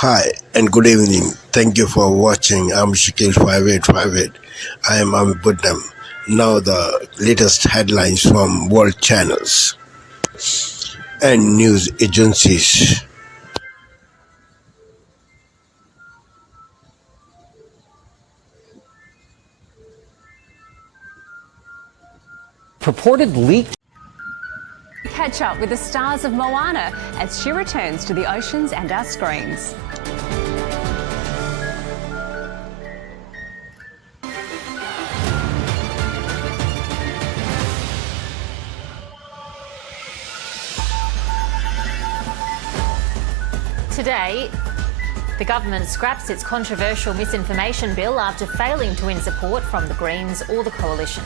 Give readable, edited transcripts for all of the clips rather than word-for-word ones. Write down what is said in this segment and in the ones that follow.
Hi and good evening. Thank you for watching. I'm Shakil 5858. I am Buddham. Now the latest headlines from world channels and news agencies. Purported leak. Catch up with the stars of Moana as she returns to the oceans and our screens. Today, the government scraps its controversial misinformation bill after failing to win support from the Greens or the Coalition.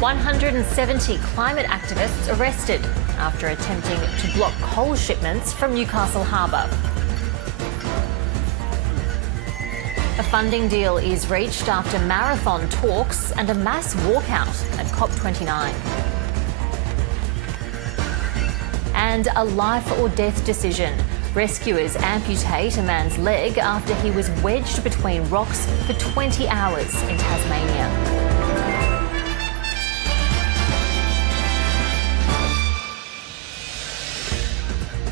"170 climate activists arrested after attempting to block coal shipments from Newcastle Harbour. A funding deal is reached after marathon talks and a mass walkout at COP29. And a life or death decision. Rescuers amputate a man's leg after he was wedged between rocks for 20 hours in Tasmania.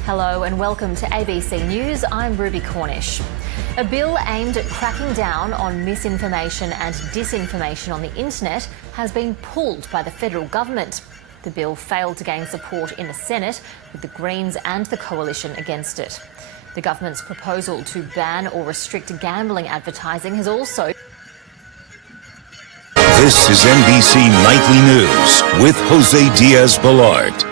Hello and welcome to ABC News. I'm Ruby Cornish. A bill aimed at cracking down on misinformation and disinformation on the internet has been pulled by the federal government. The bill failed to gain support in the Senate, with the Greens and the Coalition against it. The government's proposal to ban or restrict gambling advertising has also... This is NBC Nightly News with Jose Diaz-Balart.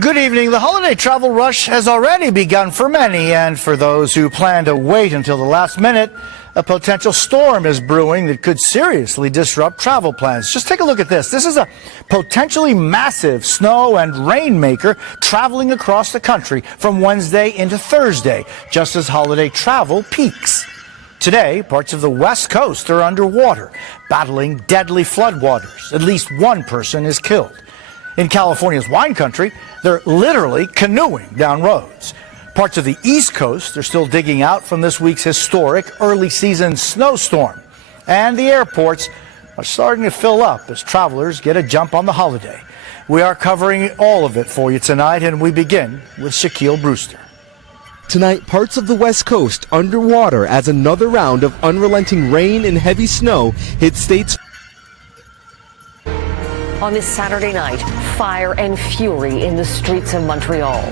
Good evening. The holiday travel rush has already begun for many, and for those who plan to wait until the last minute, a potential storm is brewing that could seriously disrupt travel plans. Just take a look at this. This is a potentially massive snow and rainmaker traveling across the country from Wednesday into Thursday, just as holiday travel peaks. Today, parts of the West Coast are underwater, battling deadly floodwaters. At least one person is killed. In California's wine country, they're literally canoeing down roads. Parts of the East Coast are still digging out from this week's historic early season snowstorm. And the airports are starting to fill up as travelers get a jump on the holiday. We are covering all of it for you tonight, and we begin with Shaquille Brewster. Tonight, parts of the West Coast underwater as another round of unrelenting rain and heavy snow hit states. On this Saturday night, fire and fury in the streets of Montreal.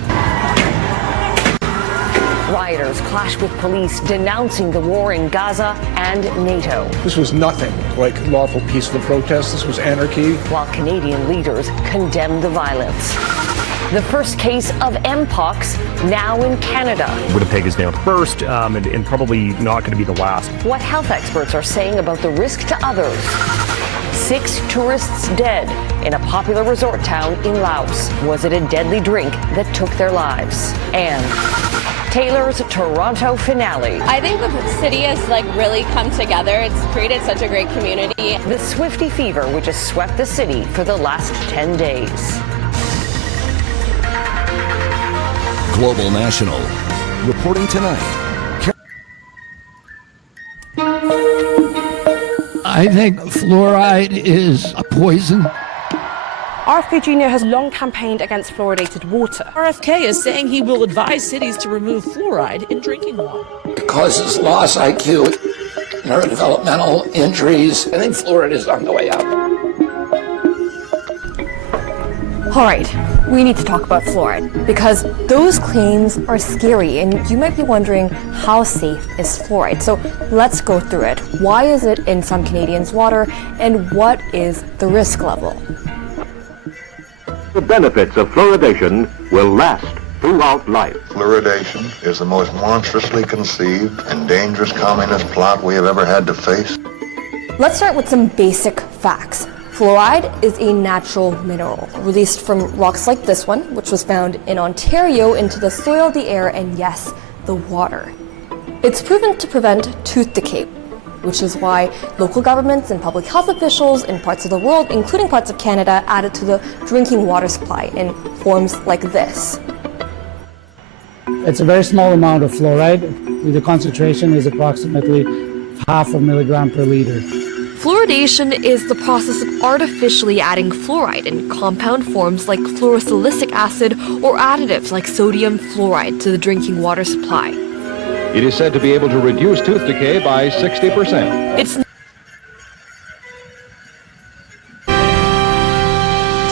Rioters clashed with police denouncing the war in Gaza and NATO. This was nothing like lawful peaceful protest. This was anarchy. While Canadian leaders condemned the violence. The first case of Mpox now in Canada. Winnipeg is now first and probably not going to be the last. What health experts are saying about the risk to others. 6 tourists dead in a popular resort town in Laos. Was it a deadly drink that took their lives? And Taylor's Toronto finale. I think the city has really come together. It's created such a great community. The Swiftie fever, which has swept the city for the last 10 days. Global National reporting tonight. I think fluoride is a poison. RFK Jr. has long campaigned against fluoridated water. RFK is saying he will advise cities to remove fluoride in drinking water. It causes loss IQ, neurodevelopmental injuries. I think fluoride is on the way out. All right, we need to talk about fluoride because those claims are scary and you might be wondering how safe is fluoride. So let's go through it. Why is it in some Canadians' water and what is the risk level? The benefits of fluoridation will last throughout life. Fluoridation is the most monstrously conceived and dangerous communist plot we have ever had to face. Let's start with some basic facts. Fluoride is a natural mineral released from rocks like this one, which was found in Ontario, into the soil, the air, and yes, the water. It's proven to prevent tooth decay. which is why local governments and public health officials in parts of the world, including parts of Canada, added to the drinking water supply in forms like this. It's a very small amount of fluoride. The concentration is approximately 0.5 milligram per liter. Fluoridation is the process of artificially adding fluoride in compound forms like fluorosilicic acid or additives like sodium fluoride to the drinking water supply. It is said to be able to reduce tooth decay by 60%.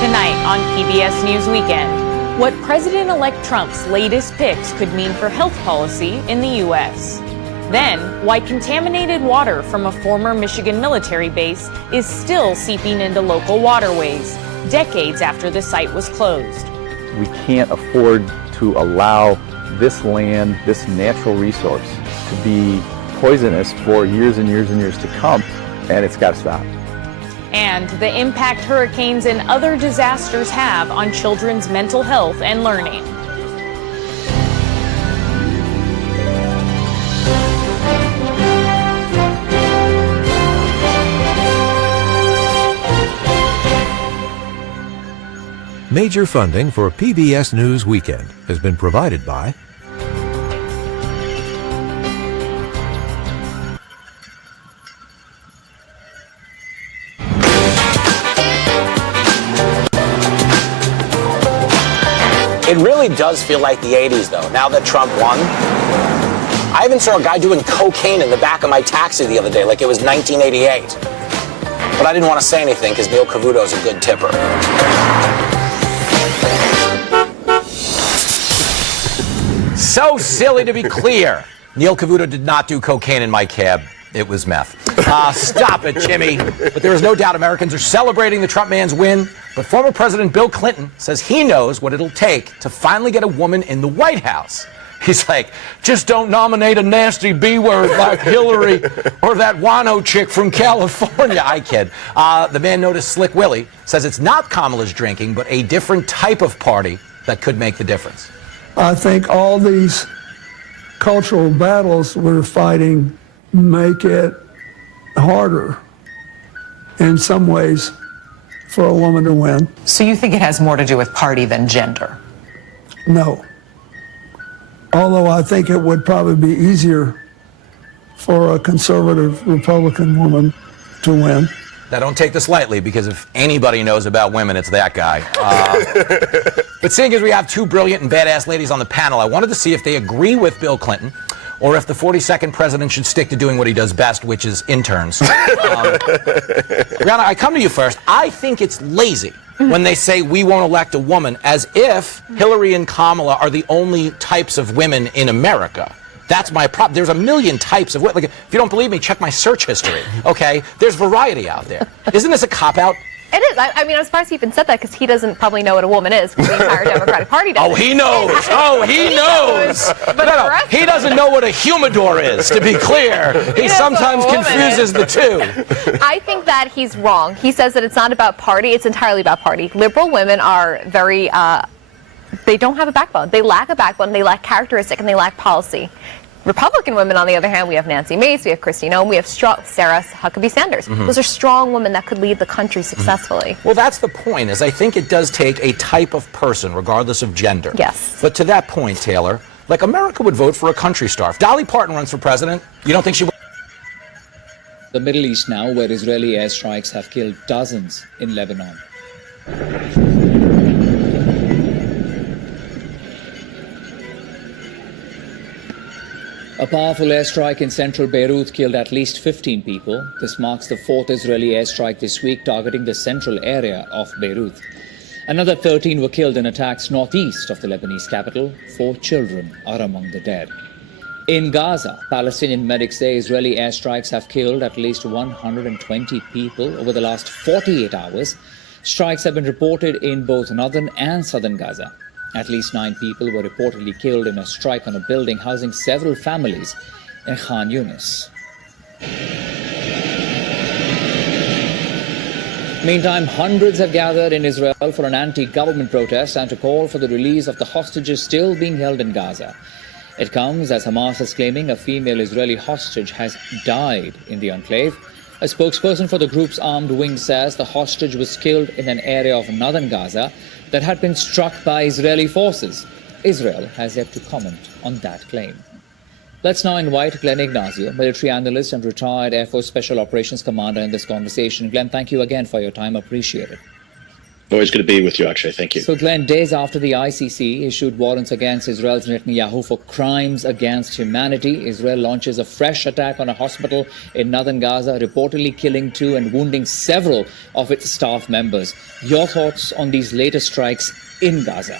Tonight on PBS News Weekend, what President-elect Trump's latest picks could mean for health policy in the U.S. Then, why contaminated water from a former Michigan military base is still seeping into local waterways, decades after the site was closed. We can't afford to allow this land, this natural resource, to be poisonous for years and years and years to come, and it's got to stop. And the impact hurricanes and other disasters have on children's mental health and learning. Major funding for PBS News Weekend has been provided by It really does feel like the 80s, though, now that Trump won. I even saw a guy doing cocaine in the back of my taxi the other day, like it was 1988. But I didn't want to say anything because Neil Cavuto's a good tipper. So silly to be clear. Neil Cavuto did not do cocaine in my cab. It was meth. Stop it, Jimmy. But there is no doubt Americans are celebrating the Trump man's win. But former President Bill Clinton says he knows what it'll take to finally get a woman in the White House. He's like, just don't nominate a nasty B word like Hillary or that wano chick from California. I kid. The man known as Slick Willie says it's not Kamala's drinking, but a different type of party that could make the difference. I think all these cultural battles we're fighting make it harder in some ways for a woman to win. So you think it has more to do with party than gender? No. Although I think it would probably be easier for a conservative Republican woman to win. Now, don't take this lightly, because if anybody knows about women, it's that guy. But seeing as we have two brilliant and badass ladies on the panel, I wanted to see if they agree with Bill Clinton, or if the 42nd president should stick to doing what he does best, which is interns. Rihanna, I come to you first. I think it's lazy when they say we won't elect a woman, as if Hillary and Kamala are the only types of women in America. That's my problem. There's a million types of women. Like, if you don't believe me, check my search history, okay? There's variety out there. Isn't this a cop-out? It is. I mean, I'm surprised he even said that, because he doesn't probably know what a woman is, because the entire Democratic Party doesn't. Oh, he knows. Oh, he knows. No, he doesn't know what a humidor is, to be clear. He sometimes confuses the two. I think that he's wrong. He says that it's not about party. It's entirely about party. Liberal women are very, they don't have a backbone. They lack a backbone. They lack characteristic, and they lack policy. Republican women, on the other hand, we have Nancy Mace, we have Kristi Noem, we have Sarah Huckabee Sanders. Those are strong women that could lead the country successfully. Well, that's the point, is I think it does take a type of person, regardless of gender. Yes. But to that point, Taylor, like, America would vote for a country star. If Dolly Parton runs for president, you don't think she would? The Middle East now, where Israeli airstrikes have killed dozens in Lebanon. A powerful airstrike in central Beirut killed at least 15 people. This marks the fourth Israeli airstrike this week targeting the central area of Beirut. Another 13 were killed in attacks northeast of the Lebanese capital. 4 children are among the dead. In Gaza, Palestinian medics say Israeli airstrikes have killed at least 120 people over the last 48 hours. Strikes have been reported in both northern and southern Gaza. At least 9 people were reportedly killed in a strike on a building housing several families in Khan Yunis. Meantime, hundreds have gathered in Israel for an anti-government protest and to call for the release of the hostages still being held in Gaza. It comes as Hamas is claiming a female Israeli hostage has died in the enclave. A spokesperson for the group's armed wing says the hostage was killed in an area of northern Gaza that had been struck by Israeli forces. Israel has yet to comment on that claim. Let's now invite Glenn Ignazio, military analyst and retired Air Force Special Operations Commander, in this conversation. Glenn, thank you again for your time. Appreciate it. Always good to be with you, Akshay. Thank you. So, Glenn, days after the ICC issued warrants against Israel's Netanyahu for crimes against humanity, Israel launches a fresh attack on a hospital in northern Gaza, reportedly killing 2 and wounding several of its staff members. Your thoughts on these latest strikes in Gaza?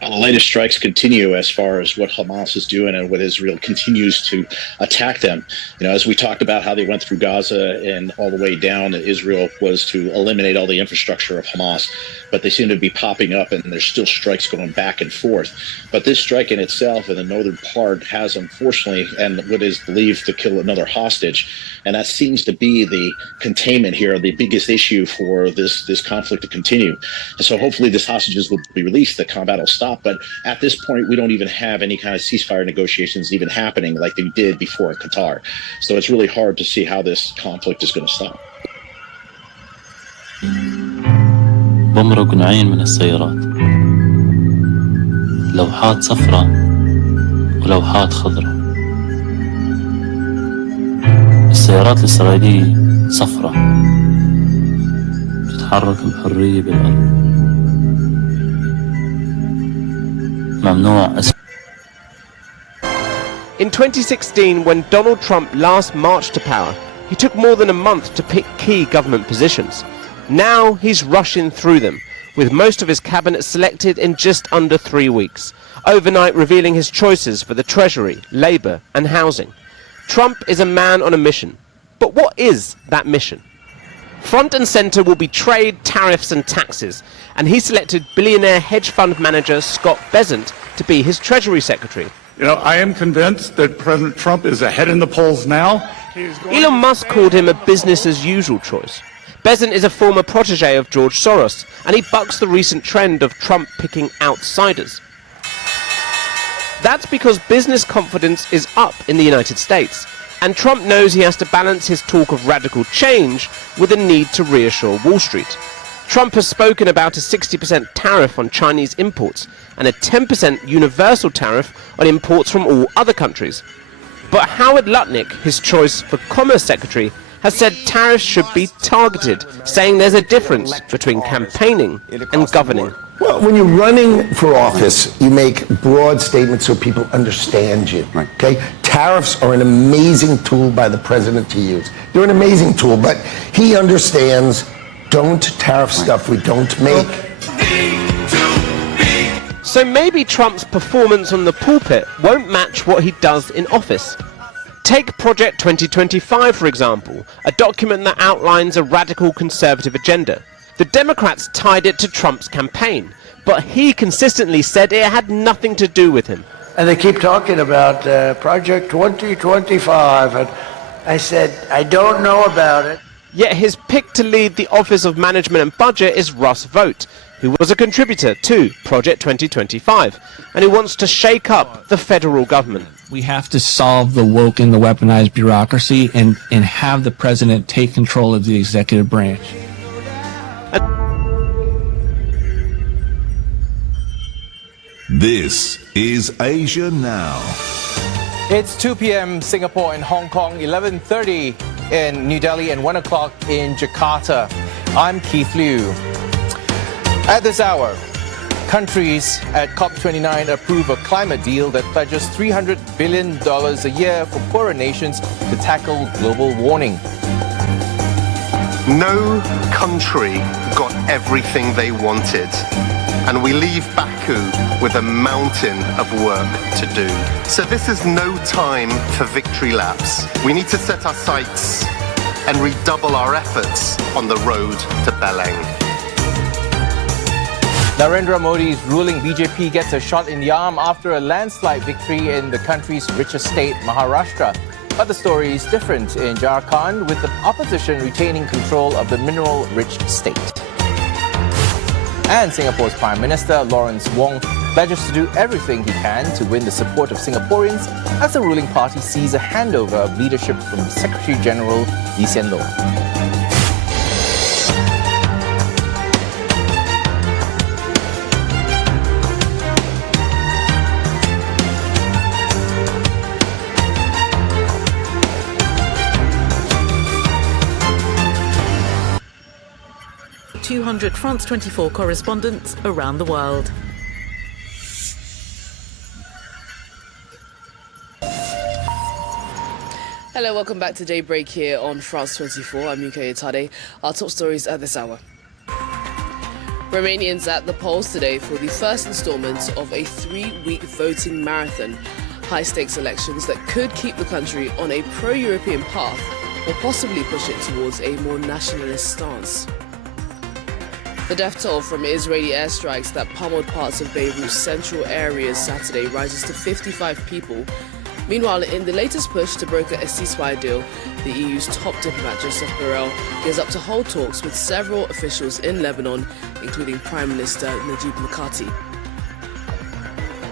The latest strikes continue as far as what Hamas is doing and what Israel continues to attack them. You know, as we talked about how they went through Gaza and all the way down, Israel was to eliminate all the infrastructure of Hamas, but they seem to be popping up and there's still strikes going back and forth. But this strike in itself in the northern part has, unfortunately, and what is believed to kill another hostage. And that seems to be the containment here, the biggest issue for this conflict to continue. And so hopefully these hostages will be released, the combat will stop. But at this point, we don't even have any kind of ceasefire negotiations even happening like they did before in Qatar. So it's really hard to see how this conflict is going to stop. بمرق نوعين من السيارات، لوحات صفراء ولوحات خضراء. السيارات الإسرائيلية صفراء تتحرك بحرية بالأرض. In 2016, when Donald Trump last marched to power, he took more than a month to pick key government positions. Now he's rushing through them, with most of his cabinet selected in just under 3 weeks, overnight revealing his choices for the Treasury, Labour and housing. Trump is a man on a mission. But what is that mission? Front and centre will be trade, tariffs and taxes, and he selected billionaire hedge fund manager Scott Bessent to be his Treasury Secretary. You know, I am convinced that President Trump is ahead in the polls now. Elon Musk called him a business-as-usual choice. Bessent is a former protege of George Soros, and he bucks the recent trend of Trump picking outsiders. That's because business confidence is up in the United States, and Trump knows he has to balance his talk of radical change with a need to reassure Wall Street. Trump has spoken about a 60% tariff on Chinese imports and a 10% universal tariff on imports from all other countries. But Howard Lutnick, his choice for Commerce Secretary, has said tariffs should be targeted, saying there's a difference between campaigning and governing. Well, when you're running for office, you make broad statements so people understand you, okay? Tariffs are an amazing tool by the president to use. They're an amazing tool, but he understands, don't tariff stuff we don't make. So maybe Trump's performance on the pulpit won't match what he does in office. Take Project 2025, for example, a document that outlines a radical conservative agenda. The Democrats tied it to Trump's campaign, but he consistently said it had nothing to do with him. And they keep talking about Project 2025, and I said, I don't know about it. Yet his pick to lead the Office of Management and Budget is Russ Vought, who was a contributor to Project 2025, and who wants to shake up the federal government. We have to solve the woke and the weaponized bureaucracy and have the president take control of the executive branch. This is Asia Now. It's 2 p.m. Singapore and Hong Kong, 11:30 in New Delhi and 1 o'clock in Jakarta. I'm Keith Liu. At this hour, countries at COP29 approve a climate deal that pledges $300 billion a year for poorer nations to tackle global warming. No country got everything they wanted, and we leave Baku with a mountain of work to do. So this is no time for victory laps. We need to set our sights and redouble our efforts on the road to Beleng. Narendra Modi's ruling BJP gets a shot in the arm after a landslide victory in the country's richest state, Maharashtra. But the story is different in Jharkhand, with the opposition retaining control of the mineral-rich state. And Singapore's Prime Minister Lawrence Wong pledges to do everything he can to win the support of Singaporeans as the ruling party sees a handover of leadership from Secretary General Lee Hsien Loong. France 24 correspondents around the world. Hello, welcome back to Daybreak here on France 24. I'm Yuka Itade. Our top stories at this hour. Romanians at the polls today for the first instalment of a 3-week voting marathon. High-stakes elections that could keep the country on a pro-European path or possibly push it towards a more nationalist stance. The death toll from Israeli airstrikes that pummeled parts of Beirut's central areas Saturday rises to 55 people. Meanwhile, in the latest push to broker a ceasefire deal, the EU's top diplomat Joseph Borrell gears up to hold talks with several officials in Lebanon, including Prime Minister Najib Mikati.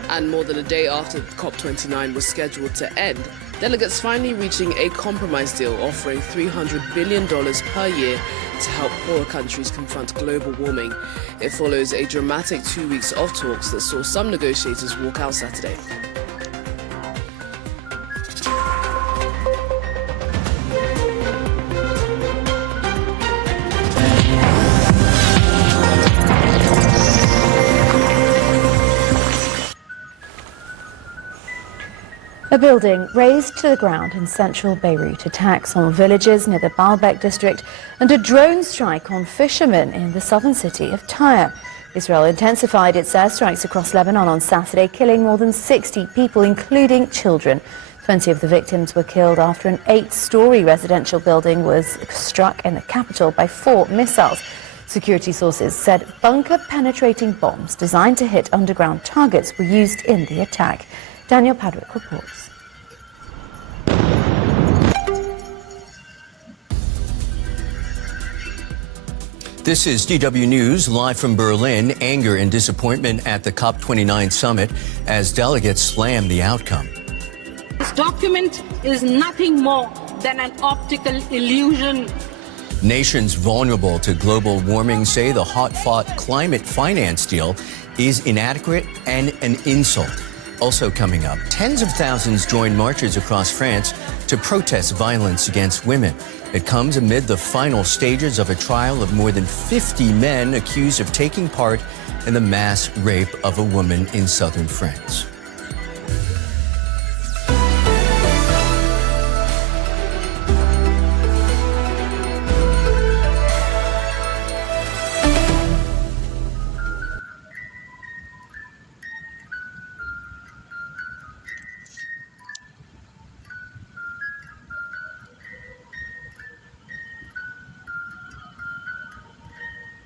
And more than a day after COP29 was scheduled to end, delegates finally reaching a compromise deal offering $300 billion per year to help poorer countries confront global warming. It follows a dramatic 2 weeks of talks that saw some negotiators walk out Saturday. A building razed to the ground in central Beirut, attacks on villages near the Baalbek district, and a drone strike on fishermen in the southern city of Tyre. Israel intensified its airstrikes across Lebanon on Saturday, killing more than 60 people, including children. 20 of the victims were killed after an 8-story residential building was struck in the capital by 4 missiles. Security sources said bunker-penetrating bombs designed to hit underground targets were used in the attack. Daniel Padwick reports. This is DW News, live from Berlin. Anger and disappointment at the COP29 summit as delegates slam the outcome. This document is nothing more than an optical illusion. Nations vulnerable to global warming say the hot-fought climate finance deal is inadequate and an insult. Also coming up, tens of thousands joined marches across France to protest violence against women. It comes amid the final stages of a trial of more than 50 men accused of taking part in the mass rape of a woman in southern France.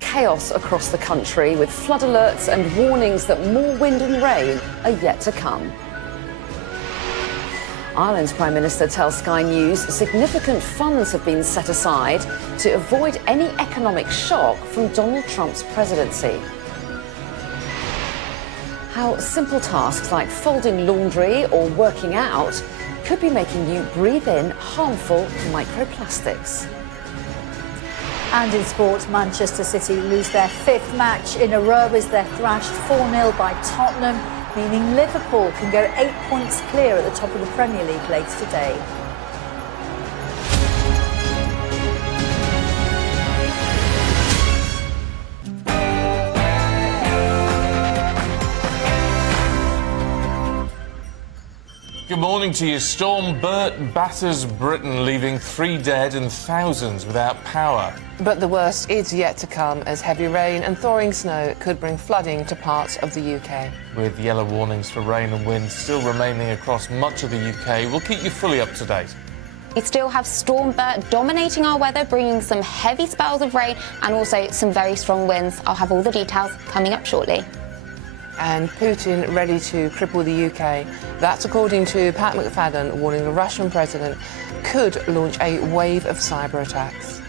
Chaos across the country with flood alerts and warnings that more wind and rain are yet to come. Ireland's Prime Minister tells Sky News significant funds have been set aside to avoid any economic shock from Donald Trump's presidency. How simple tasks like folding laundry or working out could be making you breathe in harmful microplastics. And in sport, Manchester City lose their 5th match in a row as they're thrashed 4-0 by Tottenham, meaning Liverpool can go 8 points clear at the top of the Premier League later today. Good morning to you. Storm Bert batters Britain, leaving 3 dead and thousands without power. But the worst is yet to come, as heavy rain and thawing snow could bring flooding to parts of the UK. With yellow warnings for rain and wind still remaining across much of the UK, we'll keep you fully up to date. We still have Storm Bert dominating our weather, bringing some heavy spells of rain and also some very strong winds. I'll have all the details coming up shortly. And Putin ready to cripple the UK. That's according to Pat McFadden, warning the Russian president could launch a wave of cyber attacks.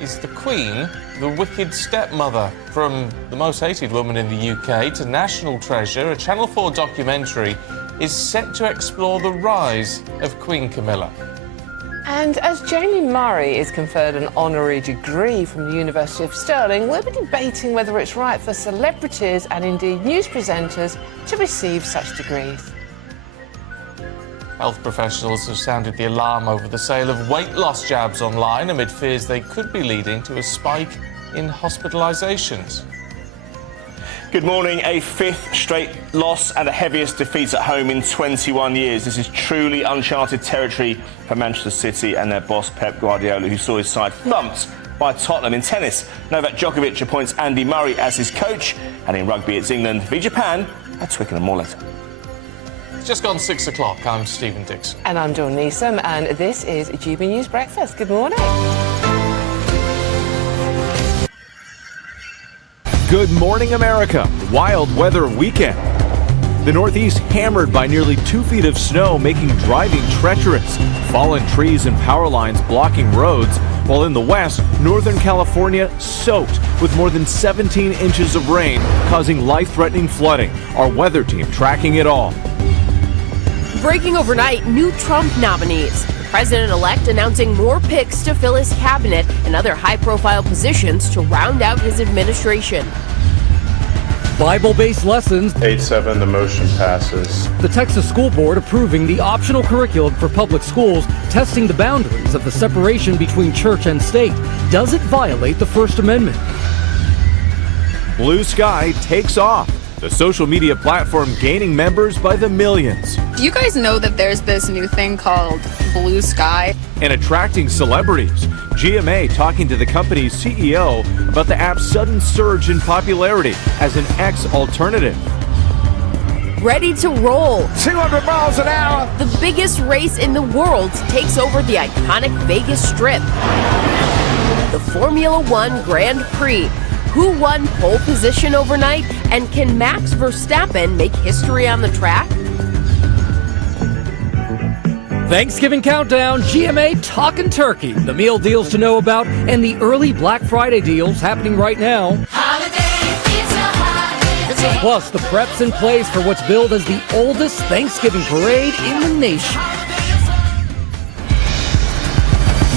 Is the Queen the wicked stepmother? From the most hated woman in the UK to national treasure, a Channel 4 documentary is set to explore the rise of Queen Camilla. And as Jamie Murray is conferred an honorary degree from the University of Stirling, we'll be debating whether it's right for celebrities and indeed news presenters to receive such degrees. Health professionals have sounded the alarm over the sale of weight loss jabs online amid fears they could be leading to a spike in hospitalisations. Good morning. A fifth straight loss and the heaviest defeats at home in 21 years. This is truly uncharted territory for Manchester City and their boss Pep Guardiola, who saw his side thumped by Tottenham. In tennis, Novak Djokovic appoints Andy Murray as his coach, and in rugby it's England v Japan at Twickenham. More later. It's just gone 6 o'clock. I'm Stephen Dixon. And I'm Dawn Neeson, and this is GB News Breakfast. Good morning. Good morning, America. Wild weather weekend. The Northeast hammered by nearly 2 feet of snow, making driving treacherous. Fallen trees and power lines blocking roads, while in the West, Northern California soaked with more than 17 inches of rain, causing life-threatening flooding. Our weather team tracking it all. Breaking overnight, new Trump nominees. The president-elect announcing more picks to fill his cabinet and other high-profile positions to round out his administration. Bible-based lessons. 8-7, the motion passes. The Texas School Board approving the optional curriculum for public schools, testing the boundaries of the separation between church and state. Does it violate the First Amendment? Blue Sky takes off. The social media platform gaining members by the millions. Do you guys know that there's this new thing called Blue Sky? And attracting celebrities. GMA talking to the company's CEO about the app's sudden surge in popularity as an X alternative. Ready to roll. 200 miles an hour. The biggest race in the world takes over the iconic Vegas Strip. The Formula One Grand Prix. Who won pole position overnight? And can Max Verstappen make history on the track? Thanksgiving countdown, GMA talking turkey. The meal deals to know about and the early Black Friday deals happening right now. Plus the preps in place for what's billed as the oldest Thanksgiving parade in the nation.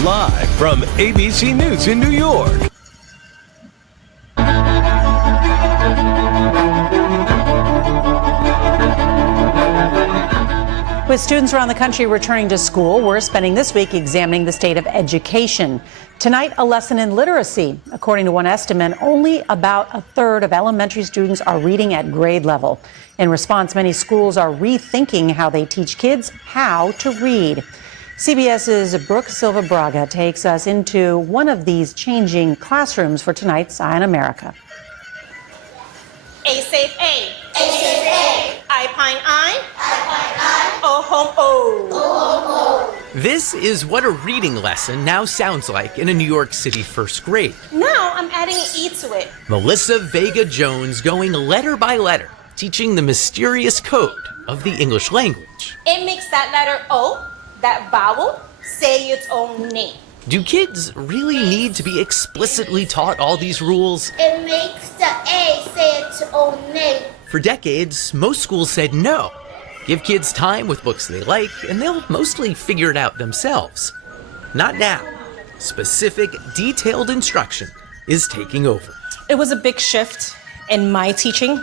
Live from ABC News in New York. With students around the country returning to school, we're spending this week examining the state of education. Tonight, a lesson in literacy. According to one estimate, only about a third of elementary students are reading at grade level. In response, many schools are rethinking how they teach kids how to read. CBS's Brooke Silva Braga takes us into one of these changing classrooms for tonight's Eye on America. A safe A. A safe A. I pine I. I pine I. O home O. O home O. This is what a reading lesson now sounds like in a New York City first grade. Now I'm adding an E to it. Melissa Vega Jones going letter by letter, teaching the mysterious code of the English language. It makes that letter O, that vowel, say its own name. Do kids really need to be explicitly taught all these rules? It makes the A say its own name. For decades, most schools said no. Give kids time with books they like, and they'll mostly figure it out themselves. Not now. Specific, detailed instruction is taking over. It was a big shift in my teaching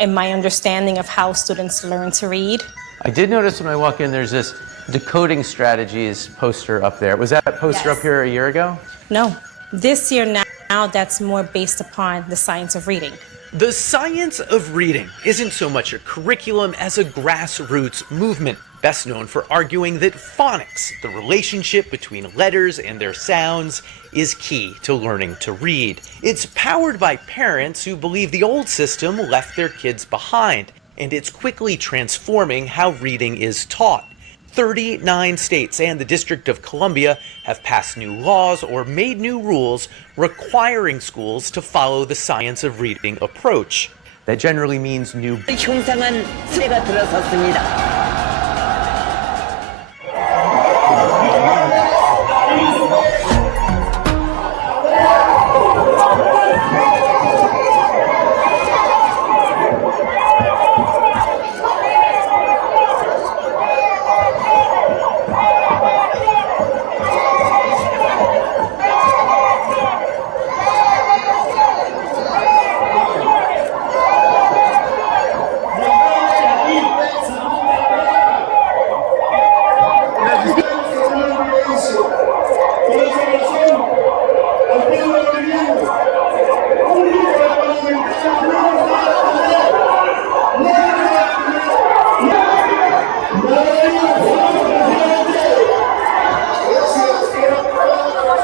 and my understanding of how students learn to read. I did notice when I walk in, there's this decoding strategies poster up there. Was that poster up here a year ago? No. This year now, that's more based upon the science of reading. The science of reading isn't so much a curriculum as a grassroots movement, best known for arguing that phonics, the relationship between letters and their sounds, is key to learning to read. It's powered by parents who believe the old system left their kids behind, and it's quickly transforming how reading is taught. 39 states and the District of Columbia have passed new laws or made new rules requiring schools to follow the science of reading approach. That generally means new. 형상한 새가 들어섰습니다.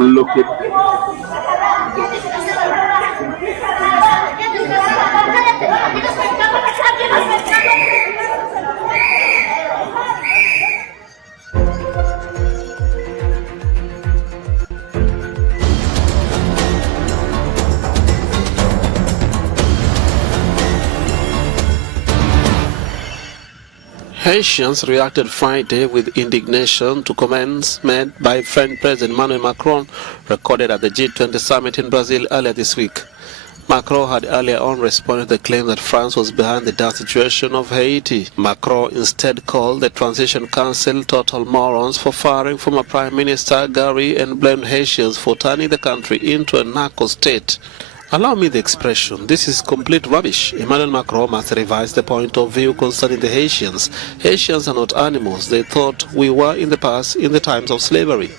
look it. Haitians reacted Friday with indignation to comments made by French President Emmanuel Macron, recorded at the G20 summit in Brazil earlier this week. Macron had earlier on responded to the claim that France was behind the dire situation of Haiti. Macron instead called the Transition Council total morons for firing former Prime Minister Gary and blamed Haitians for turning the country into a narco state. Allow me the expression, this is complete rubbish. Emmanuel Macron must revise the point of view concerning the Haitians. Haitians are not animals. They thought we were in the past, in the times of slavery.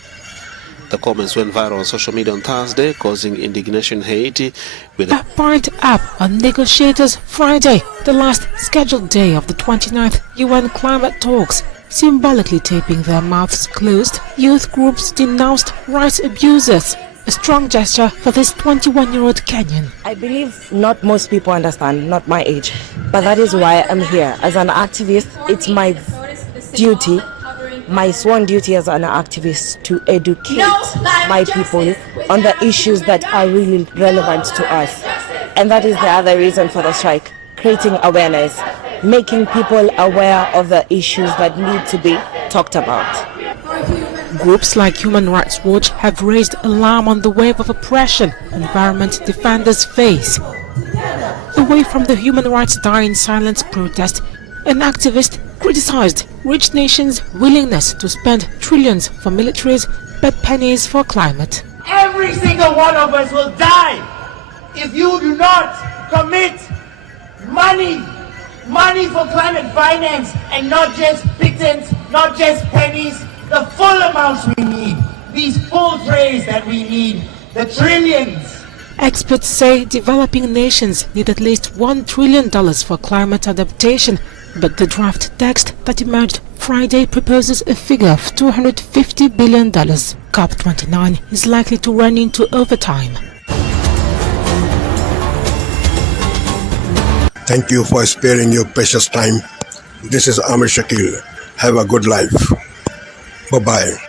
The comments went viral on social media on Thursday, causing indignation in Haiti. With a fired up on negotiators Friday, the last scheduled day of the 29th UN climate talks. Symbolically taping their mouths closed, youth groups denounced rights abusers. A strong gesture for this 21-year-old Kenyan. I believe not most people understand, not my age, but that is why I'm here. As an activist, it's my duty, my sworn duty as an activist to educate my people on the issues that are really relevant to us. And that is the other reason for the strike, creating awareness, making people aware of the issues that need to be talked about. Groups like Human Rights Watch have raised alarm on the wave of oppression environment defenders face. Away from the Human Rights Die in Silence protest, an activist criticized rich nations' willingness to spend trillions for militaries but pennies for climate. Every single one of us will die if you do not commit money for climate finance, and not just pittance, not just pennies, the full amounts we need, these full trays that we need, the trillions. Experts say developing nations need at least $1 trillion for climate adaptation, but the draft text that emerged Friday proposes a figure of $250 billion. COP29 is likely to run into overtime. Thank you for sparing your precious time. This is Amir Shakil. Have a good life. Bye-bye.